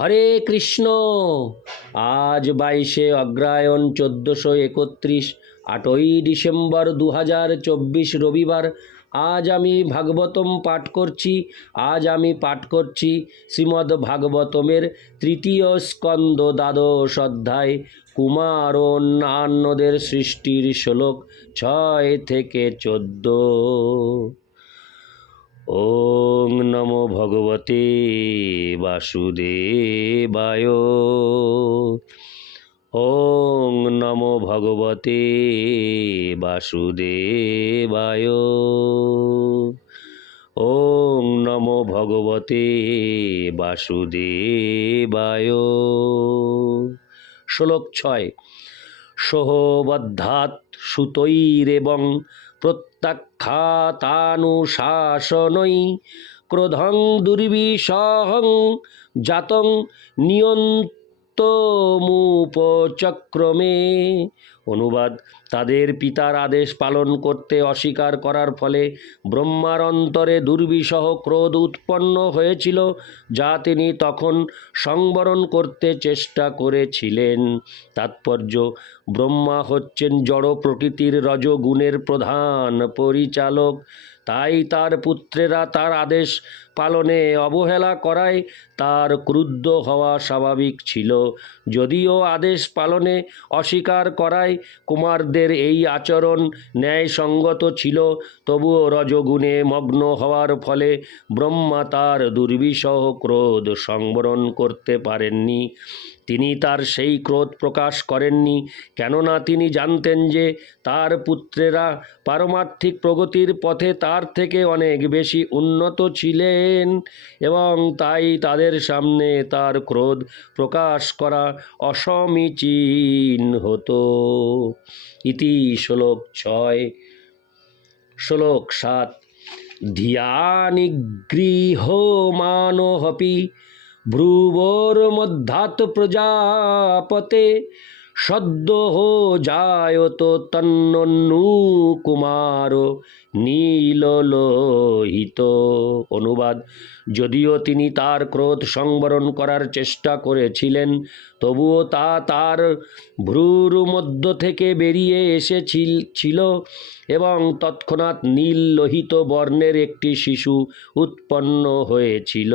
হরে কৃষ্ণ। আজ বাইশে অগ্রায়ণ চোদ্দোশো একত্রিশ, আটই ডিসেম্বর দু হাজার চব্বিশ রবিবার। আজ আমি ভাগবতম পাঠ করছি, আজ আমি পাঠ করছি শ্রীমদ্ ভাগবতমের তৃতীয় স্কন্দ দ্বাদশ অধ্যায়, কুমার অন্যান্যদের সৃষ্টির শ্লোক ছয় থেকে চোদ্দ। ওং নমো ভগবতে বাসুদেবায় ওং নমো ভগবতে বাসুদেবায়। ওং নমো ভগবতে বাসুদেবায়। শ্লোক ছয় সোহবদ্ধাৎ সুতৈরেবং প্রত্যাখ্যাতানুশাসনৈ ক্রোধং দুর্বিষহং জাতং নিয়ন্তমুপচক্রমে অনুবাদ। তাদের পিতার আদেশ পালন করতে অস্বীকার করার ফলে ব্রহ্মার অন্তরে দুর্বিষহ ক্রোধ উৎপন্ন হয়েছিল, যা তিনি তখন সংবরণ করতে চেষ্টা করেছিলেন। তাৎপর্য, ব্রহ্মা হচ্ছেন জড় প্রকৃতির রজগুণের প্রধান পরিচালক। তাই তার পুত্রেরা তার আদেশ পালনে অবহেলা করায় তার ক্রুদ্ধ হওয়া স্বাভাবিক ছিল। যদিও আদেশ পালনে অস্বীকার করায় কুমারদের এই আচরণ ন্যায়সঙ্গত ছিল। তবুও রজগুণে মগ্ন হওয়ার ফলে ব্রহ্মা তার দুর্বিষহ ক্রোধ সংবরণ করতে পারেননি। তিনি তার সেই ক্রোধ প্রকাশ করেননি, কেননা তিনি জানতেন যে তার পুত্রেরা পারমার্থিক প্রগতির পথে তার থেকে অনেক বেশি উন্নত ছিলেন এবং তাই তাদের সামনে তার ক্রোধ প্রকাশ করা অসমীচীন হতো। ইতি শ্লোক ছয়। শ্লোক সাত। ধিয়ানিগৃহমানোহপি ভ্রুবোর্মধ্যাৎ প্রজাপতে সদ্য জায়ত তন্নু কুমার, নীললোহিত অনুবাদ। যদিও তিনি তার ক্রোধ সংবরণ করার চেষ্টা করেছিলেন, তবুও তা তার ভ্রুর মধ্য থেকে বেরিয়ে এসেছিল, ছিল এবং তৎক্ষণাৎ নীল লোহিত বর্ণের একটি শিশু উৎপন্ন হয়েছিল।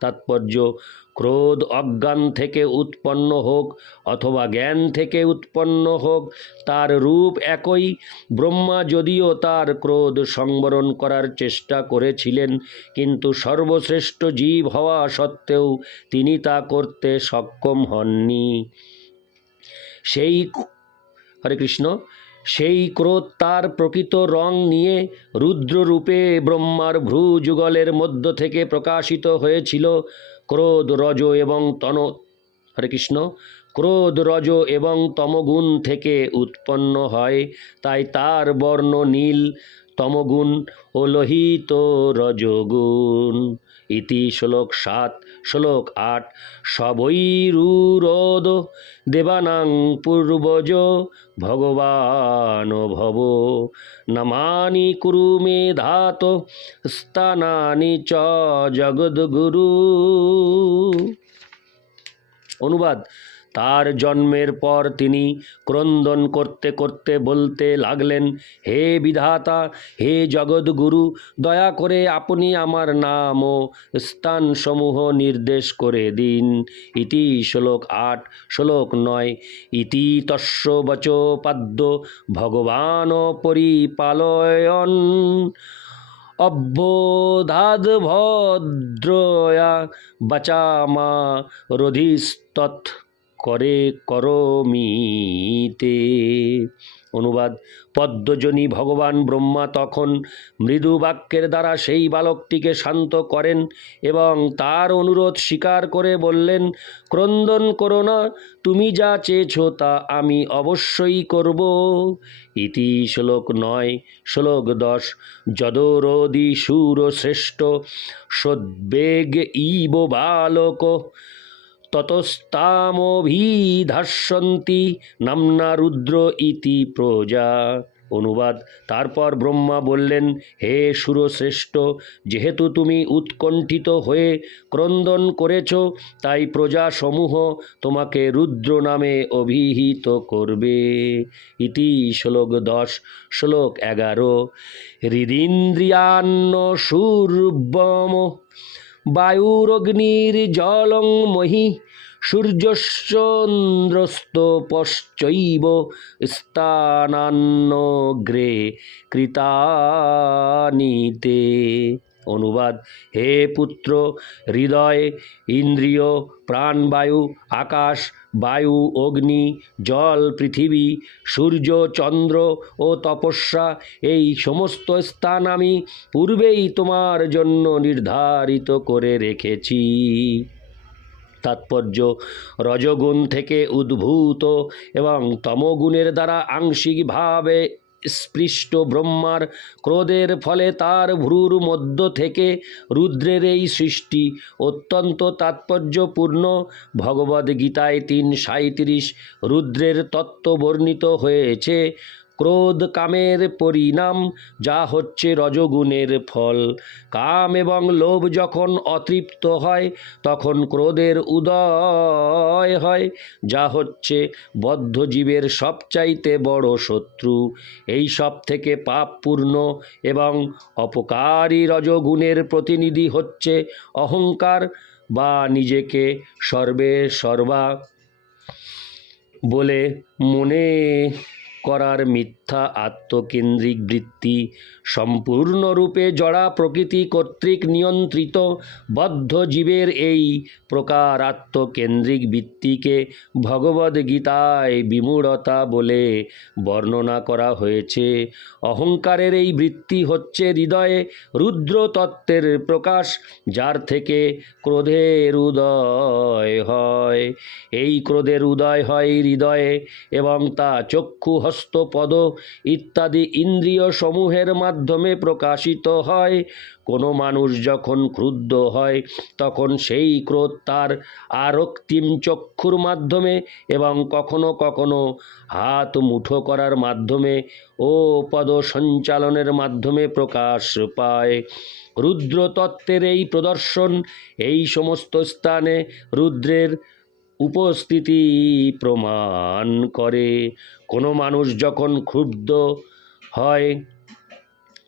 তাৎপর্য ক্রোধ অজ্ঞান থেকে উৎপন্ন হোক অথবা জ্ঞান থেকে উৎপন্ন হোক, তার রূপ একই। ব্রহ্মা যদিও তার ক্রোধ সংবরণ করার চেষ্টা করেছিলেন, কিন্তু সর্বশ্রেষ্ঠ জীব হওয়া সত্ত্বেও তিনি তা করতে সক্ষম হননি। সেই হরে কৃষ্ণ। সেই ক্রোধ তার প্রকৃত রং নিয়ে রুদ্ররূপে ব্রহ্মার ভ্রু যুগলের মধ্য থেকে প্রকাশিত হয়েছিল ক্রোধ রজ এবং তন, হরে কৃষ্ণ, ক্রোধ রজ এবং তমগুণ থেকে উৎপন্ন হয়। তাই তার বর্ণ নীল, তমগুণ ও লোহিত রজগুণ। ইতি শ্লোক সাত। শ্লোক আট। সবৈরুরোদ দেবানাং পূর্বজ ভগবান ভব। নমানি কুরু মে ধাত স্থানানি চ জগদ্গুরু। অনুবাদ। তার জন্মের পর তিনি ক্রন্দন করতে করতে বলতে লাগলেন, হে বিধাতা, হে জগৎগুরু, দয়া করে আপনি আমার নাম ও স্থানসমূহ নির্দেশ করে দিন। ইতি শ্লোক আট, শ্লোক নয়, ইতি তস্য বচোপাদ্য ভগবান পরিপালয়ন অভ্যোধাদ ভদ্রয়া বাচামা রধিস্তৎ করে করমিতে অনুবাদ, পদ্মজনী ভগবান ব্রহ্মা তখন মৃদু বাক্যের দ্বারা সেই বালকটিকে শান্ত করেন এবং তার অনুরোধ স্বীকার করে বললেন, ক্রন্দন করো না, তুমি যা চেয়েছ তা আমি অবশ্যই করব। ইতি শ্লোক নয়, শ্লোক দশ, যদোরদি সুর শ্রেষ্ঠ সদ্বেগ ইব বালক ততস্তামভিধাস্যন্তি নাম্না রুদ্র ইতি প্রজা। অনুবাদ। তারপর ব্রহ্মা বললেন, হে সুরশ্রেষ্ঠ, যেহেতু তুমি উৎকণ্ঠিত হয়ে ক্রন্দন করেছ, তাই প্রজাসমূহ তোমাকে রুদ্র নামে অভিহিত করবে। ইতি শ্লোক দশ, শ্লোক এগারো। হৃদিন্দ্রিয়ান্ন সুরব্যম বায়ুরগ্নির জলং মহি সূর্যশ্চন্দ্রস্ত পশ্চৈব স্থানান্নগ্রে কৃতানিতে। অনুবাদ। হে পুত্র, হৃদয়, ইন্দ্রিয়, প্রাণবায়ু, আকাশ, বায়ু, অগ্নি, জল, পৃথিবী, সূর্য, চন্দ্র ও তপস্যা, এই সমস্ত স্থান আমি পূর্বেই তোমার জন্য নির্ধারিত করে রেখেছি। তাৎপর্য, রজগুণ থেকে উদ্ভূত এবং তমগুণের দ্বারা আংশিকভাবে স্পৃষ্ট ব্রহ্মার ক্রোধের ফলে তার ভ্রুর মধ্য থেকে রুদ্রের এই সৃষ্টি অত্যন্ত তাৎপর্যপূর্ণ। ভগবদ্গীতায় তিন সাঁত্রিশ রুদ্রের তত্ত্ব বর্ণিত হয়েছে। ক্রোধ কামের পরিণাম, যা হচ্ছে রজগুণের ফল। কাম এবং লোভ যখন অতৃপ্ত হয়, তখন ক্রোধের উদয় হয়, যা হচ্ছে বদ্ধ জীবের সবচাইতে বড় শত্রু। এই সব থেকে পাপপূর্ণ এবং অপকারী রজগুণের প্রতিনিধি হচ্ছে অহংকার বা নিজেকে সর্বে সর্বা বলে মনে করার মিথ্যা আত্মকেন্দ্রিক বৃত্তি সম্পূর্ণরূপে জড়া প্রকৃতি কর্তৃক নিয়ন্ত্রিত বদ্ধ জীবের এই প্রকার আত্মকেন্দ্রিক বৃত্তিকে ভগবদ্গীতায় বিমূঢ়তা বলে বর্ণনা করা হয়েছে। অহংকারের এই বৃত্তি হচ্ছে হৃদয়ে রুদ্র তত্ত্বের প্রকাশ, যার থেকে ক্রোধের উদয় হয়। এই ক্রোধের উদয় হয় হৃদয়ে এবং তা চক্ষু হস্ত পদ ইত্যাদি ইন্দ্রিয় সমূহের মাধ্যমে প্রকাশিত হয়। কোনো মানুষ যখন ক্রুদ্ধ হয়, তখন সেই ক্রোধ তার আরক্তিম চক্ষুর মাধ্যমে এবং কখনো কখনো হাত মুঠো করার মাধ্যমে ও পদ সঞ্চালনের মাধ্যমে প্রকাশ পায়। রুদ্রতত্ত্বের এই প্রদর্শন এই সমস্ত স্থানে রুদ্রের উপস্থিতি প্রমাণ করে। কোনো মানুষ যখন ক্ষুব্ধ হয়,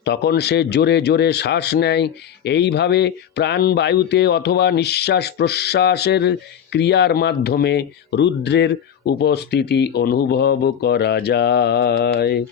তখন সে জোরে জোরে শ্বাস নেয়। এইভাবে প্রাণবায়ুতে অথবা নিঃশ্বাস প্রশ্বাসের ক্রিয়ার মাধ্যমে রুদ্রের উপস্থিতি অনুভব করা যায়।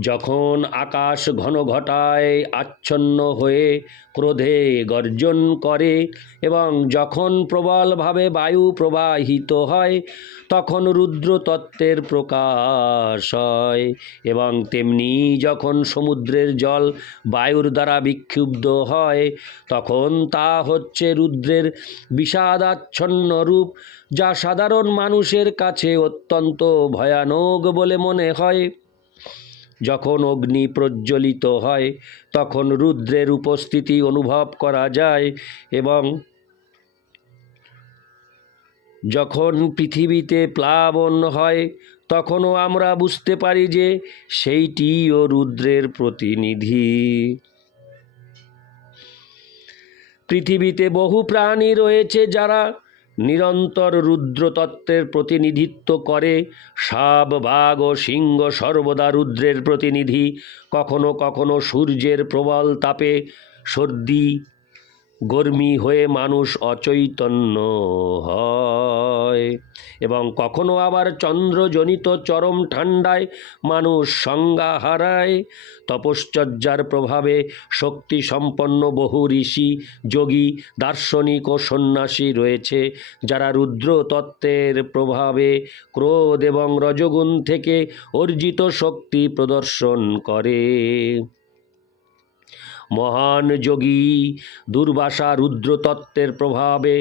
যখন আকাশ ঘন ঘটায়, আচ্ছন্ন হয়ে ক্রোধে গর্জন করে এবং যখন প্রবলভাবে বায়ু প্রবাহিত হয়, তখন রুদ্র তত্ত্বের প্রকাশ হয় এবং তেমনি যখন সমুদ্রের জল বায়ুর দ্বারা বিক্ষুব্ধ হয়, তখন তা হচ্ছে রুদ্রের বিষাদাচ্ছন্ন রূপ, যা সাধারণ মানুষের কাছে অত্যন্ত ভয়ানক বলে মনে হয়। যখন অগ্নি প্রজ্বলিত হয়, তখন রুদ্রের উপস্থিতি অনুভব করা যায় এবং যখন পৃথিবীতে প্লাবন হয়, তখনও আমরা বুঝতে পারি যে সেইটিও রুদ্রের প্রতিনিধি। পৃথিবীতে বহু প্রাণী রয়েছে যারা নিরন্তর রুদ্রতত্ত্বের প্রতিনিধিত্ব করে, সাব, বাঘ ও সিংহ সর্বদা রুদ্রের প্রতিনিধি, কখনো কখনো সূর্যের প্রবল তাপে সর্দি গর্মি হয়ে মানুষ অচৈতন্য হয়। এবং কখনো আবার চন্দ্রজনিত চরম ঠান্ডায় মানুষ সংজ্ঞা হারায়। তপশ্চর্যার প্রভাবে শক্তি সম্পন্ন বহু ঋষি, যোগী, দার্শনিক ও সন্ন্যাসী রয়েছে, যারা রুদ্র তত্ত্বের প্রভাবে ক্রোধ এবং রজগুণ থেকে অর্জিত শক্তি প্রদর্শন করে। মহান যোগী দুর্বাসা রুদ্রতত্ত্বের প্রভাবে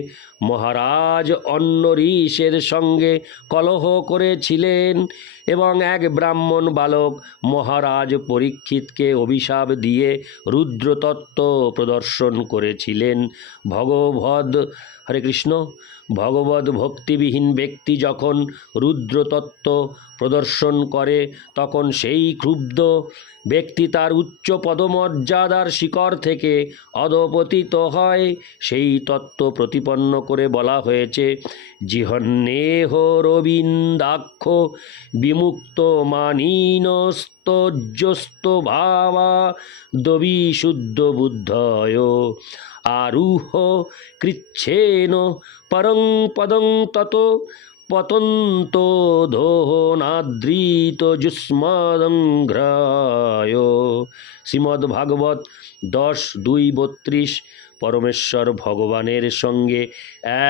মহারাজ অন্নরীশের সঙ্গে কলহ করেছিলেন। এবং এক ব্রাহ্মণ বালক মহারাজ পরীক্ষিতকে অভিশাপ দিয়ে রুদ্রতত্ত্ব প্রদর্শন করেছিলেন। ভগবদ, হরে কৃষ্ণ, ভগবদ ভক্তিবিহীন ব্যক্তি যখন রুদ্রতত্ত্ব প্রদর্শন করে, তখন সেই ক্ষুব্ধ ব্যক্তি তার উচ্চ পদমর্যাদার শিকড় থেকে অধপতিত হয়। সেই তত্ত্ব প্রতিপন্ন করে বলা হয়েছে জিহন্নেহ রবীন্দাক্ষ বিমুক্ত মানিনস্তজ্জস্ত ভাবা দবি শুদ্ধ বুদ্ধয় আরুহ কৃচ্ছেন পরং পদং তত পতন্ত দোহনাদৃত যুষ্মদংঘ্রায় শ্রীমদ্ ভাগবত দশ দুই বত্রিশ পরমেশ্বর ভগবানের সঙ্গে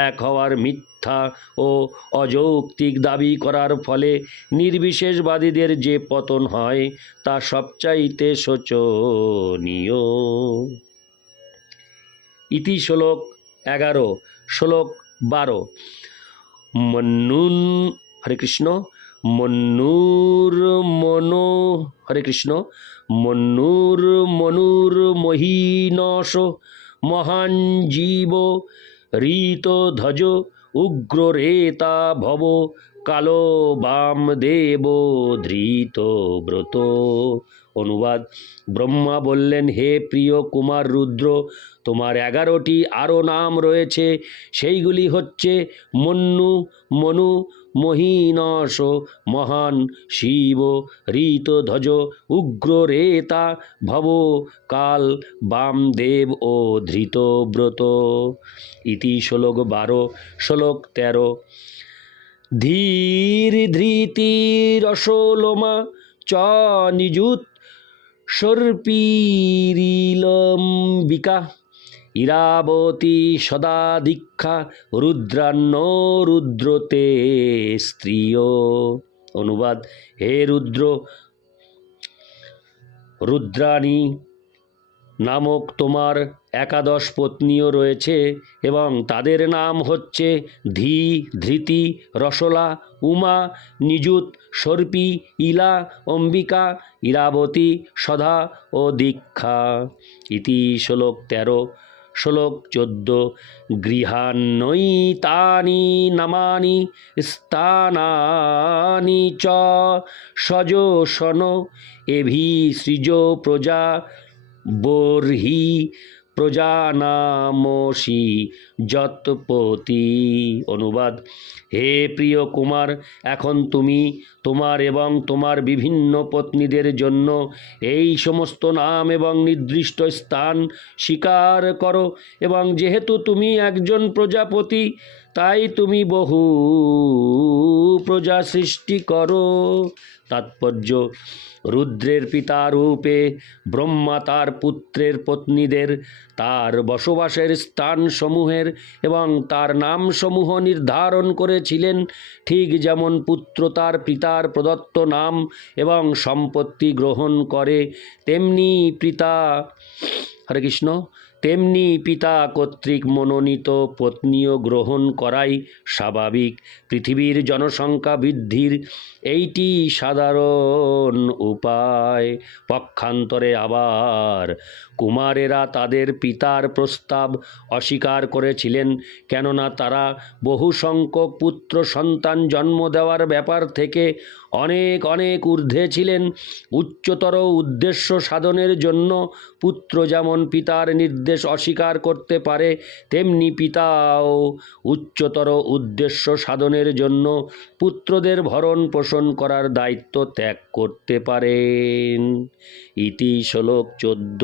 এক হওয়ার মিথ্যা ও অযৌক্তিক দাবি করার ফলে নির্বিশেষবাদীদের যে পতন হয় তা সবচাইতে শোচনীয়। ইতি শ্লোক এগারো, শ্লোক বারো মন্নুন, হরে কৃষ্ণ, মন্নুর মনো, হরে কৃষ্ণ, মন্নুর মনুর মহীনস, মহান জীব ঋত ধ্বজ উগ্র রেতা ভব, কালো বাম দেব ধৃত ব্রত। অনুবাদ, ব্রহ্মা বললেন, হে প্রিয় কুমার রুদ্র তোমার এগারোটি আরও নাম রয়েছে, সেইগুলি হচ্ছে মন্নু, মনু, মহীনস, মহান শিব, ঋতধ্বজ উগ্র রেতা ভব, কাল, বামদেব ও ধৃতব্রত। ইতি শ্লোক বারো, শ্লোক তেরো। ধীর ধৃতি রসোলোমা চ নিযুত সর্পীরিলম্বিকা। ইরাবতী সদা দীক্ষা রুদ্রান্ন রুদ্রতে স্ত্রীয়। অনুবাদ, হে রুদ্র, রুদ্রাণী নামক তোমার একাদশ পত্নীও রয়েছে এবং তাদের নাম হচ্ছে ধী, ধৃতি, রসলা, উমা, নিযুত, সর্পি, ইলা, অম্বিকা, ইরাবতী সধা ও দীক্ষা। ইতি শ্লোক তেরো। শ্লোক চোদ্দ গৃহান্নৈতানি নামানি স্থানানি চ সজোষণ এভি সৃজ প্রজা বর্হি প্রজানামসি যৎপতি অনুবাদ, হে প্রিয় কুমার, এখন তুমি তোমার এবং তোমার বিভিন্ন পত্নীদের জন্য এই সমস্ত নাম এবং নির্দিষ্ট স্থান স্বীকার করো এবং যেহেতু তুমি একজন প্রজাপতি, তাই তুমি বহু প্রজা সৃষ্টি করো। তাৎপর্য, রুদ্রের পিতা রূপে ব্রহ্মা তার পুত্রের পত্নীদের তার বসবাসের স্থানসমূহের এবং তার নামসমূহ নির্ধারণ করেছিলেন। ঠিক যেমন পুত্র তার পিতার প্রদত্ত নাম এবং সম্পত্তি গ্রহণ করে, তেমনি পিতা হরে কৃষ্ণ, তেমনি পিতা কর্তৃক মনোনীত পত্নীও গ্রহণ করাই স্বাভাবিক। পৃথিবীর জনসংখ্যা বৃদ্ধির এইটি সাধারণ উপায়। পক্ষান্তরে আবার কুমারেরা তাদের পিতার প্রস্তাব অস্বীকার করেছিলেন, কেননা তারা বহু সংখ্যক পুত্র সন্তান জন্ম দেওয়ার ব্যাপার থেকে অনেক অনেক ঊর্ধ্বে ছিলেন। উচ্চতর উদ্দেশ্য সাধনের জন্য পুত্র যেমন পিতার নির্দেশ অস্বীকার করতে পারে, তেমনি পিতাও উচ্চতর উদ্দেশ্য সাধনের জন্য পুত্রদের ভরণ পোষণ করার দায়িত্ব ত্যাগ করতে পারেন। ইতি শ্লোক চোদ্দ।